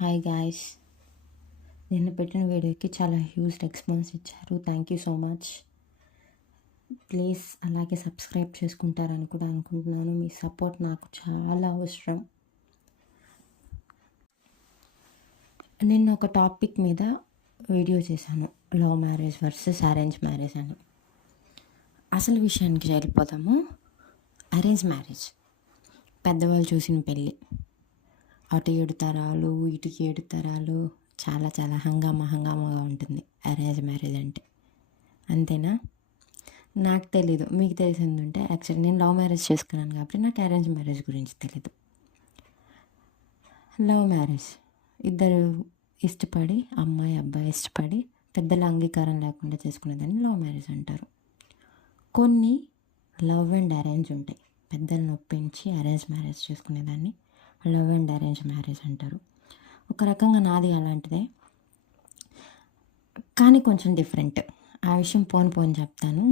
Hi guys, నిన్న పెట్టిన వీడియోకి చాలా హ్యూజ్ రెస్పాన్స్ ఇచ్చారు. Thank you so much. Please అలాగే సబ్స్క్రైబ్ చేసుకుంటారని కూడా అనుకుంటున్నాను. మీ సపోర్ట్ నాకు చాలా అవసరం. నిన్న ఒక టాపిక్ మీద వీడియో చేశాను, love marriage versus arrange marriage అని. అసలు విషయానికి వెళ్ళిపోతాము. అరేంజ్ మ్యారేజ్ పెద్దవాళ్ళు చూసిన పెళ్ళి. అటు 7 తరాలు, ఇటు 7 తరాలు, చాలా చాలా హంగామాగా ఉంటుంది అరేంజ్ మ్యారేజ్ అంటే. అంతేనా? నాకు తెలీదు, మీకు తెలిసింది ఉంటే. యాక్చువల్లీ నేను లవ్ మ్యారేజ్ చేసుకున్నాను కాబట్టి నాకు అరేంజ్ మ్యారేజ్ గురించి తెలీదు. లవ్ మ్యారేజ్ ఇద్దరు ఇష్టపడి, అమ్మాయి అబ్బాయి ఇష్టపడి పెద్దల అంగీకారం లేకుండా చేసుకునేదాన్ని లవ్ మ్యారేజ్ అంటారు. కొన్ని లవ్ అండ్ అరేంజ్ ఉంటాయి. పెద్దలను ఒప్పించి అరేంజ్ మ్యారేజ్ చేసుకునేదాన్ని లవ్ అండ్ అరేంజ్ మ్యారేజ్ అంటారు. ఒక రకంగా నాది అలాంటిదే, కానీ కొంచెం డిఫరెంట్. ఆ విషయం పోను చెప్తాను.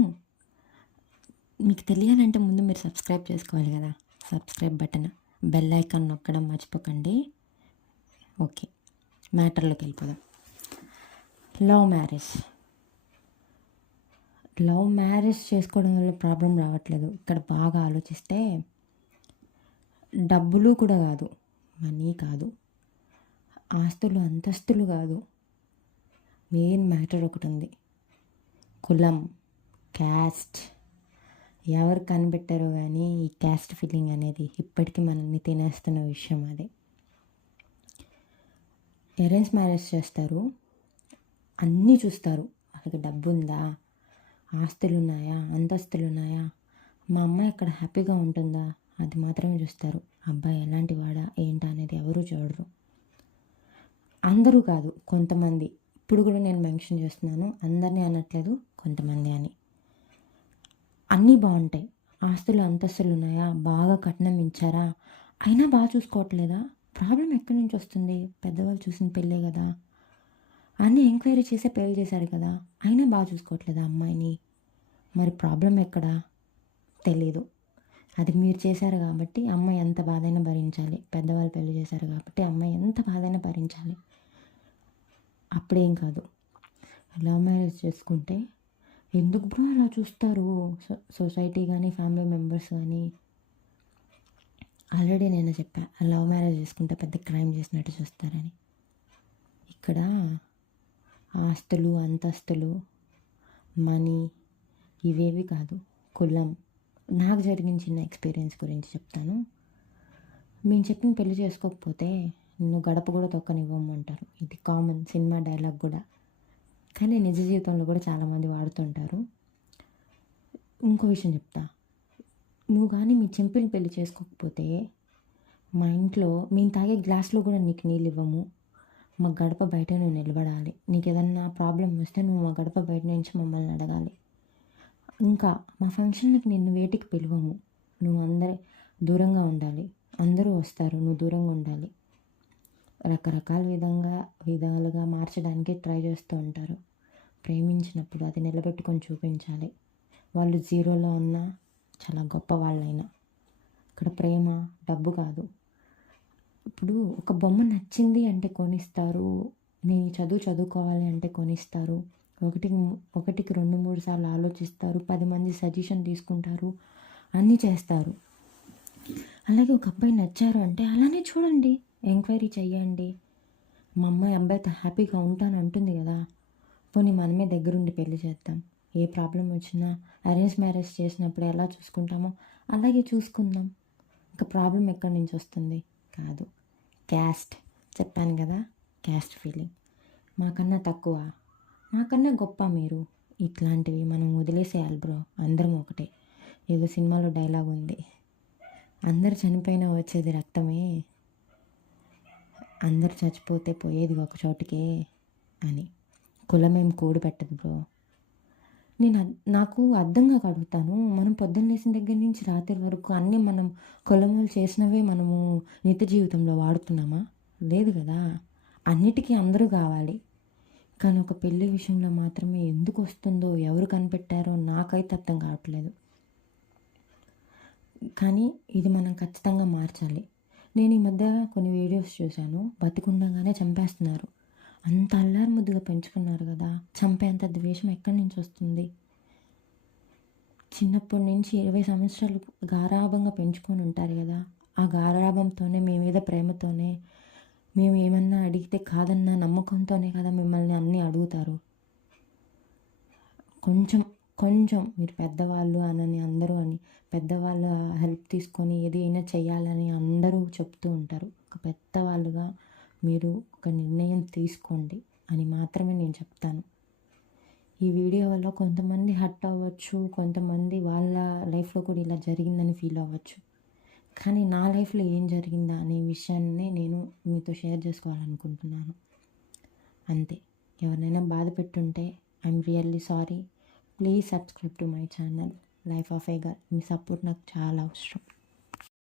మీకు తెలియాలంటే ముందు మీరు సబ్స్క్రైబ్ చేసుకోవాలి కదా. సబ్స్క్రైబ్ బటన్, బెల్ ఐకాన్ నొక్కడం మర్చిపోకండి. ఓకే, మ్యాటర్లోకి వెళ్ళిపోదాం. లవ్ మ్యారేజ్ చేసుకోవడం వల్ల ప్రాబ్లం రావట్లేదు. ఇక్కడ బాగా ఆలోచిస్తే డబ్బులు కూడా కాదు, మనీ కాదు, ఆస్తులు అంతస్తులు కాదు. మెయిన్ మ్యాటర్ ఒకటి ఉంది, కులం, క్యాస్ట్. ఎవరు కనిపెట్టారో కానీ ఈ క్యాస్ట్ ఫీలింగ్ అనేది ఇప్పటికీ మనల్ని తినేస్తున్న విషయం. అది అరేంజ్ మ్యారేజ్ చేస్తారు, అన్నీ చూస్తారు. వాళ్ళకి డబ్బు ఉందా, ఆస్తులు ఉన్నాయా, అంతస్తులు ఉన్నాయా, మా అమ్మాయి ఇక్కడ హ్యాపీగా ఉంటుందా, అది మాత్రమే చూస్తారు. అబ్బాయి ఎలాంటి వాడా ఏంటా అనేది ఎవరూ చూడరు. అందరూ కాదు, కొంతమంది. ఇప్పుడు కూడా నేను మెన్షన్ చేస్తున్నాను, అందరినీ అనట్లేదు, కొంతమంది అని. అన్నీ బాగుంటాయి, ఆస్తులు అంతస్తులు ఉన్నాయా, బాగా కట్నం ఇచ్చారా, అయినా బాగా చూసుకోవట్లేదా. ప్రాబ్లం ఎక్కడి నుంచి వస్తుంది? పెద్దవాళ్ళు చూసిన పెళ్ళే కదా, అన్నీ ఎంక్వైరీ చేసే పెళ్ళి చేశారు కదా, అయినా బాగా చూసుకోవట్లేదా అమ్మాయిని. మరి ప్రాబ్లం ఎక్కడా? తెలీదు. అది మీరు చేశారు కాబట్టి అమ్మాయి ఎంత బాధైనా భరించాలి. పెద్దవాళ్ళు పెళ్లి చేశారు కాబట్టి అమ్మాయి ఎంత బాధైనా భరించాలి. అప్పుడేం కాదు. లవ్ మ్యారేజ్ చేసుకుంటే ఎందుకు బ్రో అలా చూస్తారు సొసైటీ కానీ ఫ్యామిలీ మెంబర్స్ కానీ. ఆల్రెడీ నేను చెప్పా, లవ్ మ్యారేజ్ చేసుకుంటే పెద్ద క్రైమ్ చేసినట్టు చూస్తారని. ఇక్కడ ఆస్తులు అంతస్తులు మనీ ఇవేవి కాదు, కులం. నాకు జరిగిన చిన్న ఎక్స్పీరియన్స్ గురించి చెప్తాను. మేము చెప్పిన పెళ్లి చేసుకోకపోతే నిన్ను గడప కూడా తొక్కనివ్వమంటారు. ఇది కామన్ సినిమా డైలాగ్ కూడా, కానీ నిజ జీవితంలో కూడా చాలామంది వాడుతుంటారు. ఇంకో విషయం చెప్తా, నువ్వు కానీ మీ చెంపిని పెళ్లి చేసుకోకపోతే మా ఇంట్లో మేము తాగే గ్లాస్లో కూడా నీకు నీళ్ళు ఇవ్వము. మా గడప బయట నువ్వు నిలబడాలి. నీకు ఏదన్నా ప్రాబ్లం వస్తే నువ్వు మా గడప బయట నుంచి మమ్మల్ని అడగాలి. ఇంకా మా ఫంక్షన్లకు నిన్ను వేటికి పిలవము. నువ్వు అందరి దూరంగా ఉండాలి. అందరూ వస్తారు, నువ్వు దూరంగా ఉండాలి. రకరకాల విధాలుగా మార్చడానికి ట్రై చేస్తూ ఉంటారు. ప్రేమించినప్పుడు అది నిలబెట్టుకొని చూపించాలి. వాళ్ళు జీరోలో ఉన్నా, చాలా గొప్ప వాళ్ళైనా. ఇక్కడ ప్రేమ డబ్బు కాదు. ఇప్పుడు ఒక బొమ్మ నచ్చింది అంటే కొనిస్తారు, నేను చదువుకోవాలి అంటే కొనిస్తారు. ఒకటికి 2-3 సార్లు ఆలోచిస్తారు, 10 మంది సజెషన్ తీసుకుంటారు, అన్నీ చేస్తారు. అలాగే ఒక అబ్బాయి నచ్చారు అంటే అలానే చూడండి, ఎంక్వైరీ చెయ్యండి. మా అమ్మాయి అబ్బాయితో హ్యాపీగా ఉంటాను అంటుంది కదా, పోనీ మనమే దగ్గరుండి పెళ్లి చేద్దాం. ఏ ప్రాబ్లం వచ్చినా అరేంజ్ మ్యారేజ్ చేసినప్పుడు ఎలా చూసుకుంటామో అలాగే చూసుకుందాం. ఇంకా ప్రాబ్లం ఎక్కడి నుంచి వస్తుంది? కాదు, క్యాస్ట్. చెప్పాను కదా, క్యాస్ట్ ఫీలింగ్. మాకన్నా తక్కువ, మాకన్నా గొప్ప మీరు, ఇట్లాంటివి మనం వదిలేసేయాలి బ్రో. అందరం ఒకటే. ఏదో సినిమాలో డైలాగ్ ఉంది, అందరు చనిపోయినా వచ్చేది రక్తమే, అందరు చచ్చిపోతే పోయేది ఒక చోటుకే అని. కులమేం కూడు పెట్టదు బ్రో. నాకు అర్థంగా అడుగుతాను, మనం పొద్దున్న లేచిన దగ్గర నుంచి రాత్రి వరకు అన్నీ మనం కులములు చేసినవే మనము నిత్య జీవితంలో వాడుతున్నామా? లేదు కదా. అన్నిటికీ అందరూ కావాలి, కానీ ఒక పెళ్ళి విషయంలో మాత్రమే ఎందుకు వస్తుందో, ఎవరు కనిపెట్టారో నాకైతే అర్థం కావట్లేదు. కానీ ఇది మనం ఖచ్చితంగా మార్చాలి. నేను ఈ మధ్య కొన్ని వీడియోస్ చూశాను, బతికుండగానే చంపేస్తున్నారు. అంత అల్లారు ముద్దుగా పెంచుకున్నారు కదా, చంపేంత ద్వేషం ఎక్కడి నుంచి వస్తుంది? చిన్నప్పటి నుంచి 20 సంవత్సరాలు గారాబంగా పెంచుకొని ఉంటారు కదా, ఆ గారాబంతోనే మీ మీద ప్రేమతోనే మేము ఏమన్నా అడిగితే కాదన్న నమ్మకంతోనే కదా మిమ్మల్ని అన్నీ అడుగుతారు. కొంచెం కొంచెం మీరు పెద్దవాళ్ళు అనని అందరూ అని పెద్దవాళ్ళ హెల్ప్ తీసుకొని ఏదైనా చేయాలని అందరూ చెప్తూ ఉంటారు. ఒక పెద్దవాళ్ళుగా మీరు ఒక నిర్ణయం తీసుకోండి అని మాత్రమే నేను చెప్తాను. ఈ వీడియో వల్ల కొంతమంది హర్ట్ అవ్వచ్చు, కొంతమంది వాళ్ళ లైఫ్లో కూడా ఇలా జరిగిందని ఫీల్ అవ్వచ్చు. కానీ నా లైఫ్లో ఏం జరిగిందా అనే విషయాన్ని నేను మీతో షేర్ చేసుకోవాలనుకుంటున్నాను. అంతే. ఎవరినైనా బాధ పెట్టుంటే I'm really sorry. Please subscribe to my channel life of A girl. Me support నాకు చాలా అవసరం.